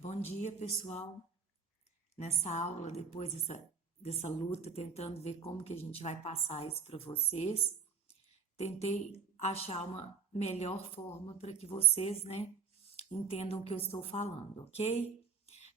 Bom dia, pessoal. Nessa aula, depois dessa luta, tentando ver como que a gente vai passar isso para vocês, tentei achar uma melhor forma para que vocês, né, entendam o que eu estou falando, ok?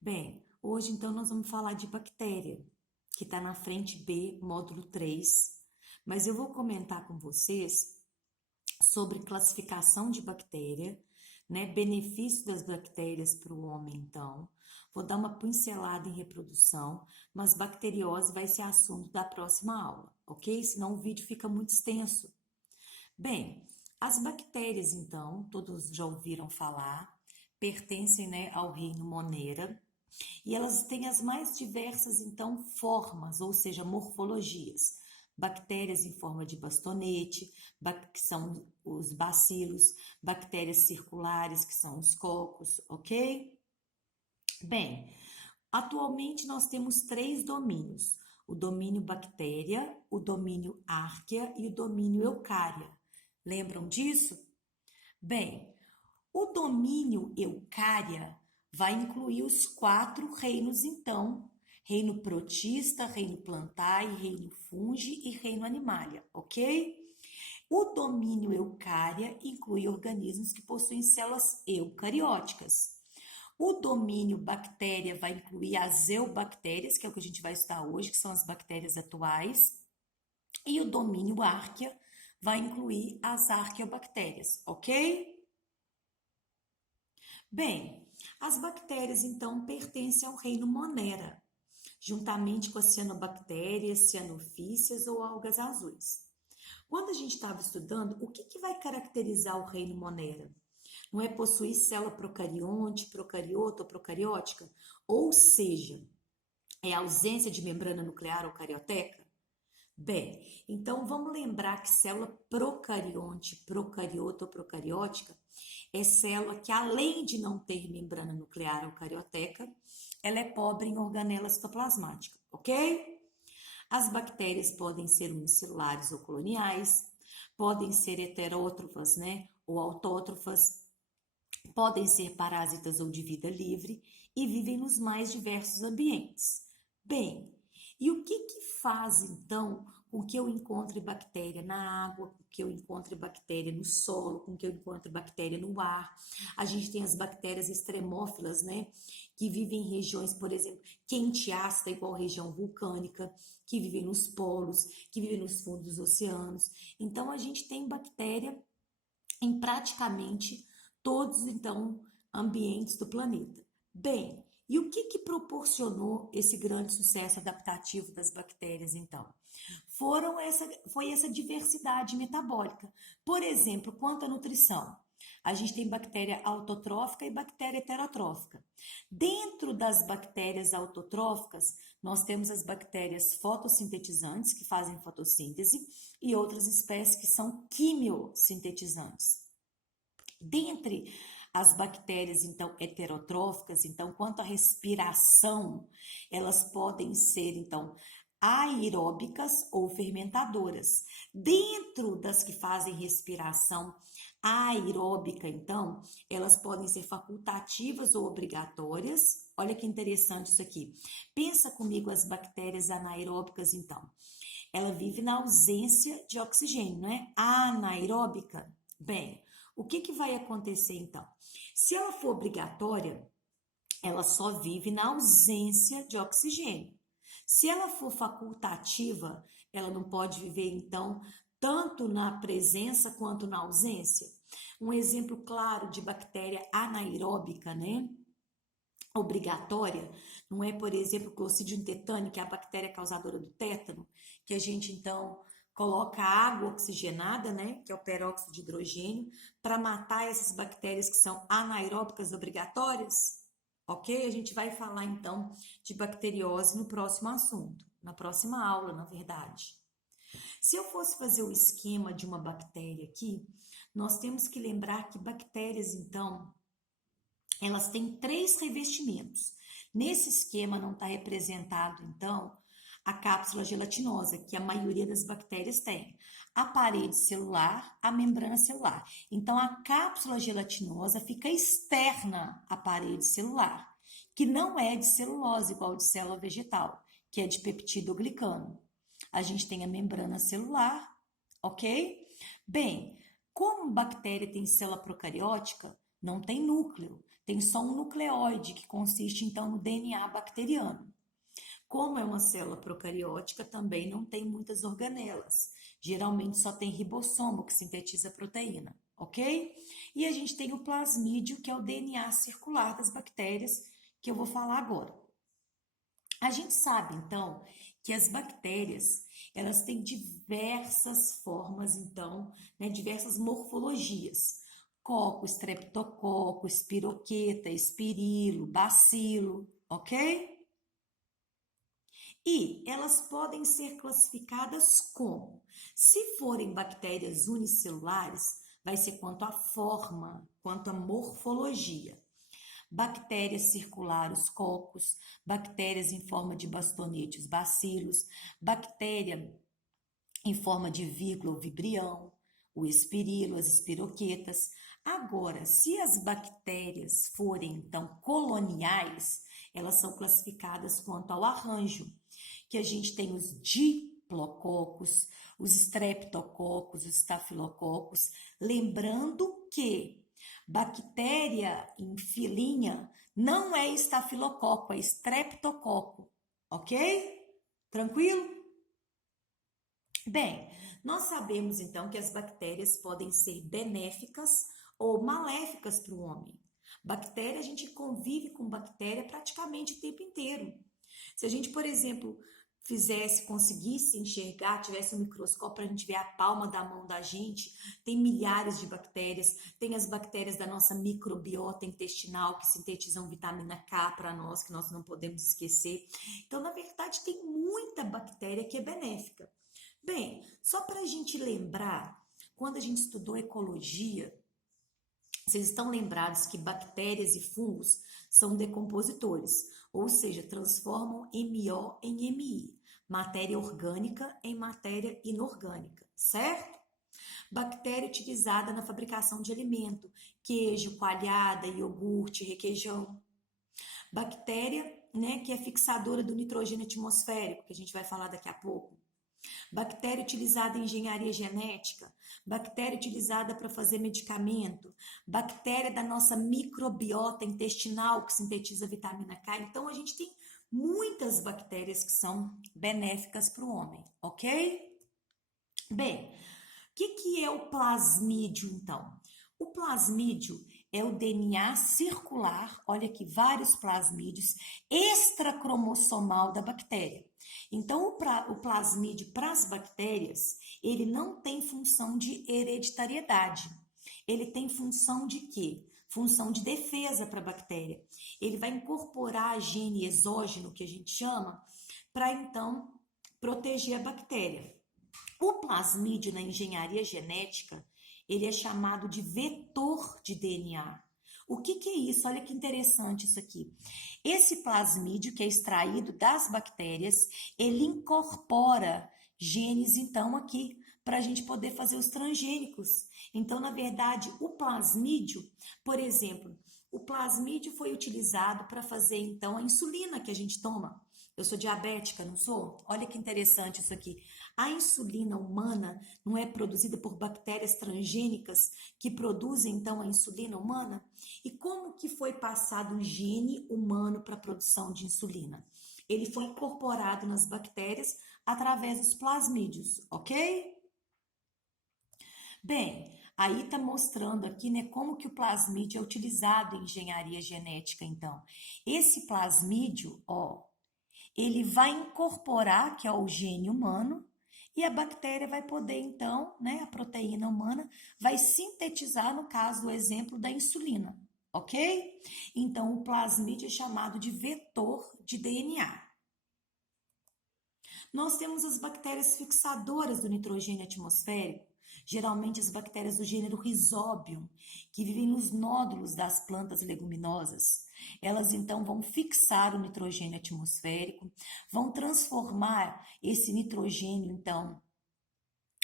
Bem, hoje então nós vamos falar de bactéria, que está na frente B, módulo 3, mas eu vou comentar com vocês sobre classificação de bactéria, né? Benefício das bactérias para o homem, então. Vou dar uma pincelada em reprodução, mas bacteriose vai ser assunto da próxima aula, ok? Senão o vídeo fica muito extenso. Bem, as bactérias, então, todos já ouviram falar, pertencem, né, ao reino Monera, e elas têm as mais diversas, então, formas, ou seja, morfologias. Bactérias em forma de bastonete, que são os bacilos, bactérias circulares, que são os cocos, ok? Bem, atualmente nós temos três domínios: o domínio bactéria, o domínio árquea e o domínio eucária. Lembram disso? Bem, o domínio eucária vai incluir os quatro reinos, então: reino protista, reino plantae, reino fungi e reino animalia, ok? O domínio eucária inclui organismos que possuem células eucarióticas. O domínio bactéria vai incluir as eubactérias, que é o que a gente vai estudar hoje, que são as bactérias atuais. E o domínio árquea vai incluir as arqueobactérias, ok? Bem, as bactérias então pertencem ao reino Monera, juntamente com as cianobactérias, cianofícias ou algas azuis. Quando a gente estava estudando, o que vai caracterizar o reino Monera? Não é possuir célula procarionte, procariota ou procariótica? Ou seja, é a ausência de membrana nuclear ou carioteca? Bem, então vamos lembrar que célula procarionte, procariota ou procariótica é célula que, além de não ter membrana nuclear ou carioteca, ela é pobre em organela citoplasmática, ok? As bactérias podem ser unicelulares ou coloniais, podem ser heterótrofas, né, ou autótrofas, podem ser parasitas ou de vida livre e vivem nos mais diversos ambientes. Bem, e o que faz então com que eu encontre bactéria na água, com que eu encontre bactéria no solo, com que eu encontre bactéria no ar? A gente tem as bactérias extremófilas, né, que vivem em regiões, por exemplo, quente e ácida, igual região vulcânica, que vivem nos polos, que vivem nos fundos dos oceanos. Então a gente tem bactéria em praticamente todos, então, ambientes do planeta. Bem, e o que proporcionou esse grande sucesso adaptativo das bactérias, então? Foi essa diversidade metabólica. Por exemplo, quanto à nutrição, a gente tem bactéria autotrófica e bactéria heterotrófica. Dentro das bactérias autotróficas, nós temos as bactérias fotossintetizantes, que fazem fotossíntese, e outras espécies que são quimiosintetizantes. Dentre as bactérias, então, heterotróficas, então, quanto à respiração, elas podem ser, então, aeróbicas ou fermentadoras. Dentro das que fazem respiração aeróbica, então, elas podem ser facultativas ou obrigatórias. Olha que interessante isso aqui. Pensa comigo as bactérias anaeróbicas, então. Ela vive na ausência de oxigênio, não é? Anaeróbica. Bem, o que vai acontecer então? Se ela for obrigatória, ela só vive na ausência de oxigênio. Se ela for facultativa, ela não pode viver então tanto na presença quanto na ausência. Um exemplo claro de bactéria anaeróbica, né? Obrigatória, não é, por exemplo, Clostridium tetani, que é a bactéria causadora do tétano, que a gente então coloca água oxigenada, né, que é o peróxido de hidrogênio, para matar essas bactérias que são anaeróbicas obrigatórias, ok? A gente vai falar então de bacteriose no próximo assunto, na próxima aula, na verdade. Se eu fosse fazer o esquema de uma bactéria aqui, nós temos que lembrar que bactérias, então, elas têm três revestimentos. Nesse esquema não está representado, então, a cápsula gelatinosa, que a maioria das bactérias tem. A parede celular, a membrana celular. Então, a cápsula gelatinosa fica externa à parede celular. que não é de celulose, igual de célula vegetal, que é de peptidoglicano. A gente tem a membrana celular, ok? Bem, como bactéria tem célula procariótica, não tem núcleo, tem só um nucleóide, que consiste então no DNA bacteriano. Como é uma célula procariótica, também não tem muitas organelas. Geralmente só tem ribossomo, que sintetiza proteína, ok? E a gente tem o plasmídio, que é o DNA circular das bactérias, que eu vou falar agora. A gente sabe, então, que as bactérias, elas têm diversas formas, então, né, diversas morfologias. Coco, streptococo, espiroqueta, espirilo, bacilo, ok? E elas podem ser classificadas como? Se forem bactérias unicelulares, vai ser quanto à forma, quanto à morfologia. Bactérias circulares, cocos, bactérias em forma de bastonetes, bacilos, bactéria em forma de vírgula ou vibrião, o espirilo, as espiroquetas. Agora, se as bactérias forem, então, coloniais, elas são classificadas quanto ao arranjo, que a gente tem os diplococos, os streptococos, os estafilococos, lembrando que bactéria em filinha não é estafilococo, é streptococo, ok? Tranquilo? Bem, nós sabemos então que as bactérias podem ser benéficas ou maléficas para o homem. Bactéria, a gente convive com bactéria praticamente o tempo inteiro. Se a gente, por exemplo, conseguisse enxergar, tivesse um microscópio para a gente ver a palma da mão da gente, tem milhares de bactérias, tem as bactérias da nossa microbiota intestinal que sintetizam vitamina K para nós, que nós não podemos esquecer. Então, na verdade, tem muita bactéria que é benéfica. Bem, só para a gente lembrar, quando a gente estudou ecologia, vocês estão lembrados que bactérias e fungos são decompositores, ou seja, transformam MO em MI, matéria orgânica em matéria inorgânica, certo? Bactéria utilizada na fabricação de alimento, queijo, coalhada, iogurte, requeijão. Bactéria, né, que é fixadora do nitrogênio atmosférico, que a gente vai falar daqui a pouco. Bactéria utilizada em engenharia genética, bactéria utilizada para fazer medicamento, bactéria da nossa microbiota intestinal que sintetiza vitamina K. Então, a gente tem muitas bactérias que são benéficas para o homem, ok? Bem, o que é o plasmídio, então? O plasmídio é o DNA circular, olha aqui, vários plasmídios, extracromossomal da bactéria. Então, o plasmídio para as bactérias, ele não tem função de hereditariedade. Ele tem função de quê? Função de defesa para a bactéria. Ele vai incorporar gene exógeno, que a gente chama, para então proteger a bactéria. O plasmídio na engenharia genética, ele é chamado de vetor de DNA. O que é isso? Olha que interessante isso aqui. Esse plasmídio que é extraído das bactérias, ele incorpora genes, então, aqui, para a gente poder fazer os transgênicos. Então, na verdade, o plasmídio, por exemplo, o plasmídio foi utilizado para fazer, então, a insulina que a gente toma. Eu sou diabética, não sou? Olha que interessante isso aqui. A insulina humana não é produzida por bactérias transgênicas que produzem, então, a insulina humana? E como que foi passado o gene humano para a produção de insulina? Ele foi incorporado nas bactérias através dos plasmídios, ok? Bem, aí está mostrando aqui, né, como que o plasmídio é utilizado em engenharia genética, então. Esse plasmídio, ó, ele vai incorporar, que é o gene humano, e a bactéria vai poder, então, né, a proteína humana vai sintetizar, no caso do exemplo da insulina, ok? Então, o plasmídio é chamado de vetor de DNA. Nós temos as bactérias fixadoras do nitrogênio atmosférico, geralmente as bactérias do gênero Rhizobium, que vivem nos nódulos das plantas leguminosas. Elas então vão fixar o nitrogênio atmosférico, vão transformar esse nitrogênio então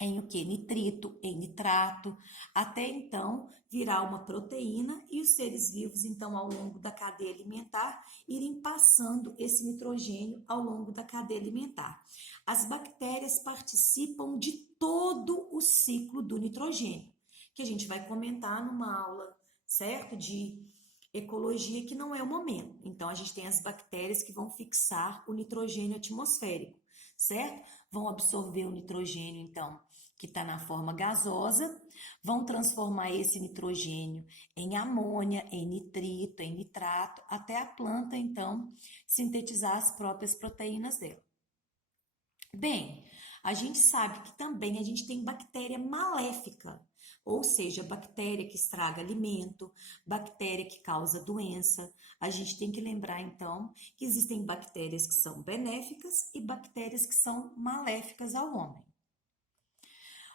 em o que? Nitrito, em nitrato, até então virar uma proteína e os seres vivos, então, ao longo da cadeia alimentar, irem passando esse nitrogênio ao longo da cadeia alimentar. As bactérias participam de todo o ciclo do nitrogênio, que a gente vai comentar numa aula, certo? De ecologia, que não é o momento. Então, a gente tem as bactérias que vão fixar o nitrogênio atmosférico, certo? Vão absorver o nitrogênio, então, que está na forma gasosa, vão transformar esse nitrogênio em amônia, em nitrito, em nitrato, até a planta, então, sintetizar as próprias proteínas dela. Bem, a gente sabe que também a gente tem bactéria maléfica, ou seja, bactéria que estraga alimento, bactéria que causa doença. A gente tem que lembrar, então, que existem bactérias que são benéficas e bactérias que são maléficas ao homem.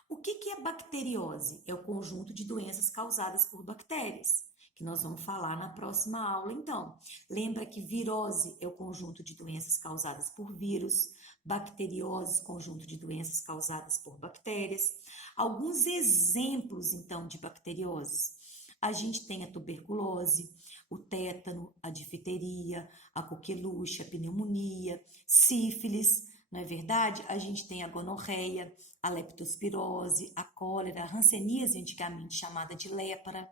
O que é bacteriose? É o conjunto de doenças causadas por bactérias, que nós vamos falar na próxima aula, então. Lembra que virose é o conjunto de doenças causadas por vírus, bacteriose, conjunto de doenças causadas por bactérias. Alguns exemplos, então, de bacterioses. A gente tem a tuberculose, o tétano, a difteria, a coqueluche, a pneumonia, sífilis, não é verdade? A gente tem a gonorreia, a leptospirose, a cólera, a hanseníase, antigamente chamada de lepra,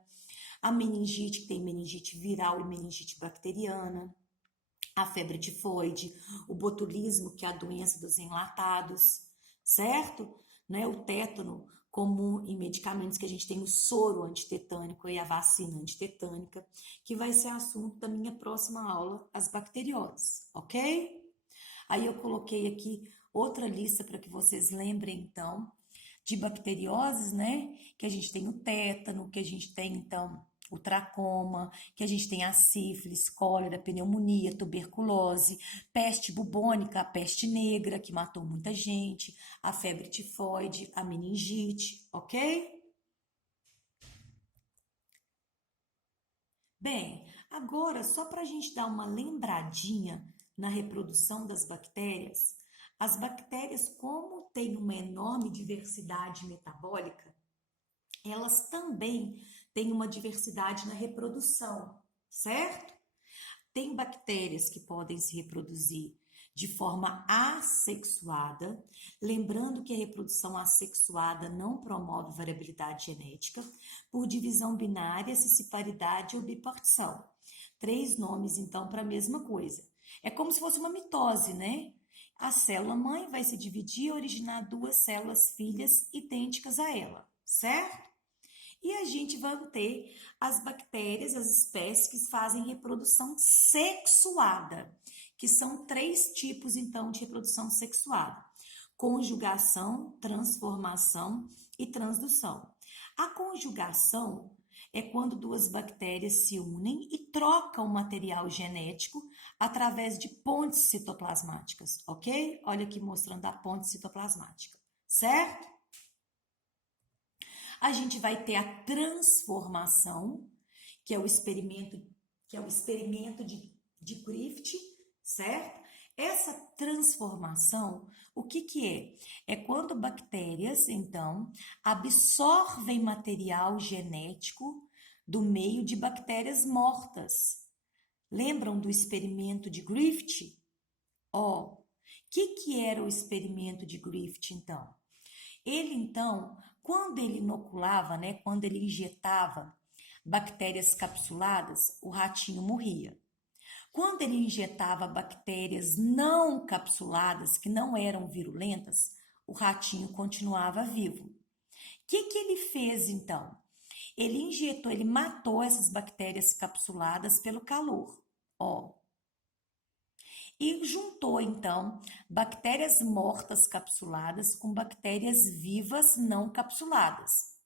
a meningite, que tem meningite viral e meningite bacteriana, a febre tifoide, o botulismo, que é a doença dos enlatados, certo? Né? O tétano, comum em medicamentos, que a gente tem o soro antitetânico e a vacina antitetânica, que vai ser assunto da minha próxima aula, as bacterioses, ok? Aí eu coloquei aqui outra lista para que vocês lembrem, então, de bacterioses, né? Que a gente tem o tétano, que a gente tem, então, o tracoma, que a gente tem a sífilis, cólera, pneumonia, tuberculose, peste bubônica, a peste negra, que matou muita gente, a febre tifoide, a meningite, ok? Bem, agora, só para a gente dar uma lembradinha na reprodução das bactérias, as bactérias, como têm uma enorme diversidade metabólica, elas também têm uma diversidade na reprodução, certo? Tem bactérias que podem se reproduzir de forma assexuada, lembrando que a reprodução assexuada não promove variabilidade genética, por divisão binária, cisparidade ou bipartição. 3 nomes, então, para a mesma coisa. É como se fosse uma mitose, né? A célula mãe vai se dividir e originar 2 células filhas idênticas a ela, certo? E a gente vai ter as bactérias, as espécies que fazem reprodução sexuada, que são 3 tipos, então, de reprodução sexuada: conjugação, transformação e transdução. A conjugação é quando 2 bactérias se unem e trocam material genético através de pontes citoplasmáticas, ok? Olha aqui mostrando a ponte citoplasmática, certo? A gente vai ter a transformação, que é o experimento, de Griffith, certo? Essa transformação, o que é? É quando bactérias, então, absorvem material genético do meio de bactérias mortas. Lembram do experimento de Griffith? Ó, o que era o experimento de Griffith, então? Ele, então, quando ele inoculava, né, quando ele injetava bactérias capsuladas, o ratinho morria. Quando ele injetava bactérias não capsuladas, que não eram virulentas, o ratinho continuava vivo. O que ele fez, então? Ele matou essas bactérias capsuladas pelo calor. Ó, e juntou, então, bactérias mortas capsuladas com bactérias vivas não capsuladas.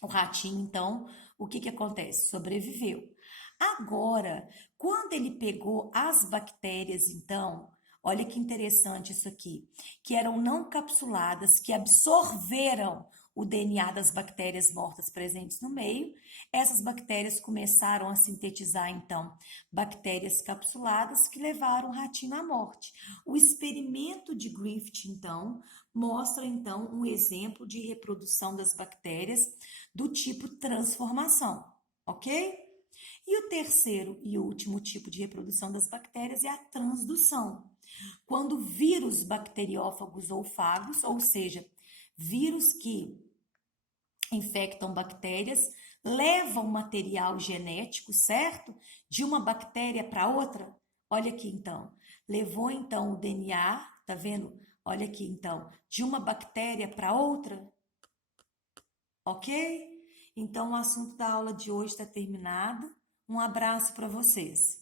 O ratinho, então, o que acontece? Sobreviveu. Agora, quando ele pegou as bactérias, então, olha que interessante isso aqui, que eram não capsuladas, que absorveram o DNA das bactérias mortas presentes no meio. Essas bactérias começaram a sintetizar, então, bactérias capsuladas que levaram o ratinho à morte. O experimento de Griffith, então, mostra, então, um exemplo de reprodução das bactérias do tipo transformação, ok? E o terceiro e último tipo de reprodução das bactérias é a transdução. Quando vírus bacteriófagos ou fagos, ou seja, vírus que infectam bactérias, levam material genético, certo? De uma bactéria para outra. Olha aqui então. Levou então o DNA, tá vendo? Olha aqui então, de uma bactéria para outra. Ok? Então o assunto da aula de hoje está terminado. Um abraço para vocês.